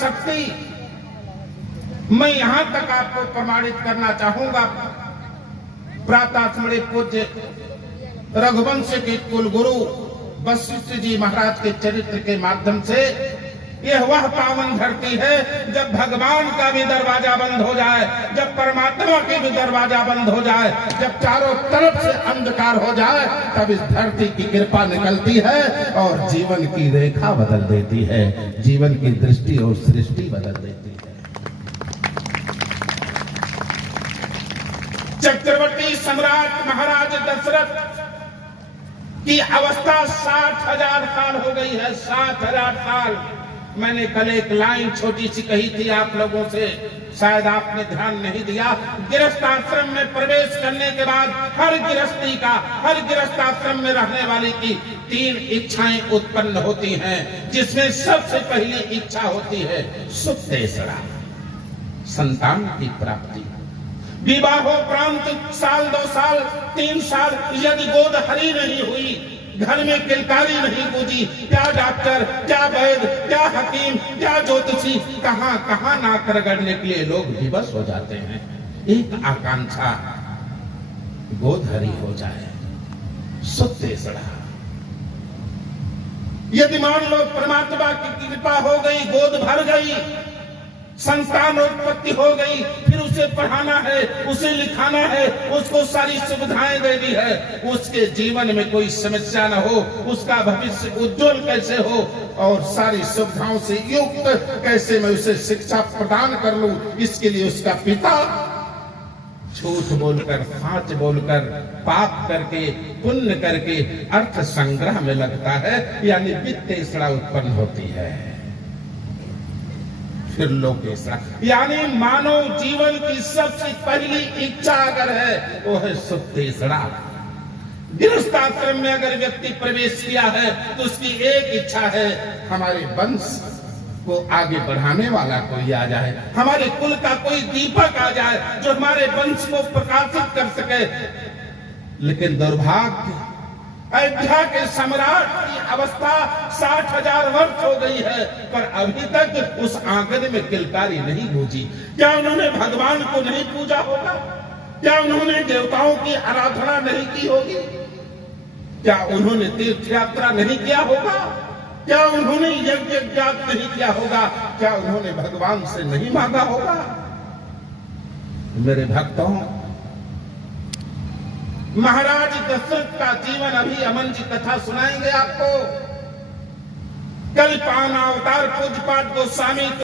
शक्ति मैं यहां तक आपको प्रमाणित करना चाहूंगा। प्रातः स्मृत पूज्य रघुवंश के कुल गुरु वशिष्ठ जी महाराज के चरित्र के माध्यम से यह वह पावन धरती है जब भगवान का भी दरवाजा बंद हो जाए, जब परमात्मा के भी दरवाजा बंद हो जाए, जब चारों तरफ से अंधकार हो जाए, तब इस धरती की कृपा निकलती है और जीवन की रेखा बदल देती है, जीवन की दृष्टि और सृष्टि बदल देती है। चक्रवर्ती सम्राट महाराज दशरथ की अवस्था 60,000 साल हो गई है। 60,000 साल। मैंने कल एक लाइन छोटी सी कही थी आप लोगों से, शायद आपने ध्यान नहीं दिया। गृहस्थ आश्रम में प्रवेश करने के बाद हर गृहस्थ आश्रम में रहने वाले की 3 इच्छाएं उत्पन्न होती हैं, जिसमें सबसे पहली इच्छा होती है सुतेसरा, संतान की प्राप्ति। विवाहोपरांत 1 साल 2 साल 3 साल यदि गोद हरी नहीं हुई, घर में किलकारी नहीं गूंजी, क्या डॉक्टर, क्या वैद्य, क्या हकीम, क्या ज्योतिषी, कहां नाक रगड़ने के लिए लोग विवश हो जाते हैं। एक आकांक्षा, गोद हरी हो जाए, सुतेसरा। यदि मान लो परमात्मा की कृपा हो गई, गोद भर गई, संतानोत्पत्ति हो गई, फिर उसे पढ़ाना है, उसे लिखाना है, उसको सारी सुविधाएं दे दी है, उसके जीवन में कोई समस्या न हो, उसका भविष्य उज्जवल कैसे हो और सारी सुविधाओं से युक्त कैसे मैं उसे शिक्षा प्रदान कर लूं, इसके लिए उसका पिता झूठ बोलकर, साच बोलकर, पाप करके, पुण्य करके अर्थ संग्रह में लगता है, यानी वित्तेषणा उत्पन्न होती है। फिर लोकेशा, यानी मानव जीवन की सबसे पहली इच्छा अगर है वो है सुतेसरा। गृहस्थ आश्रम में अगर व्यक्ति प्रवेश किया है तो उसकी एक इच्छा है हमारे वंश को आगे बढ़ाने वाला कोई आ जाए, हमारे कुल का कोई दीपक आ जाए जो हमारे वंश को प्रकाशित कर सके। लेकिन दुर्भाग्य, अयोध्या के सम्राट की अवस्था 60,000 वर्ष हो गई है, पर अभी तक उस आंगन में किलकारी नहीं गूंजी। क्या उन्होंने भगवान को नहीं पूजा होगा? क्या उन्होंने देवताओं की आराधना नहीं की होगी? क्या उन्होंने तीर्थ यात्रा नहीं किया होगा? क्या उन्होंने यज्ञ याग नहीं किया होगा? क्या उन्होंने भगवान से नहीं मांगा होगा? मेरे भक्तों, महाराज दशरथ का जीवन अभी अमन जी कथा सुनाएंगे आपको। कल पावन अवतार पूज्यपाद गोस्वामी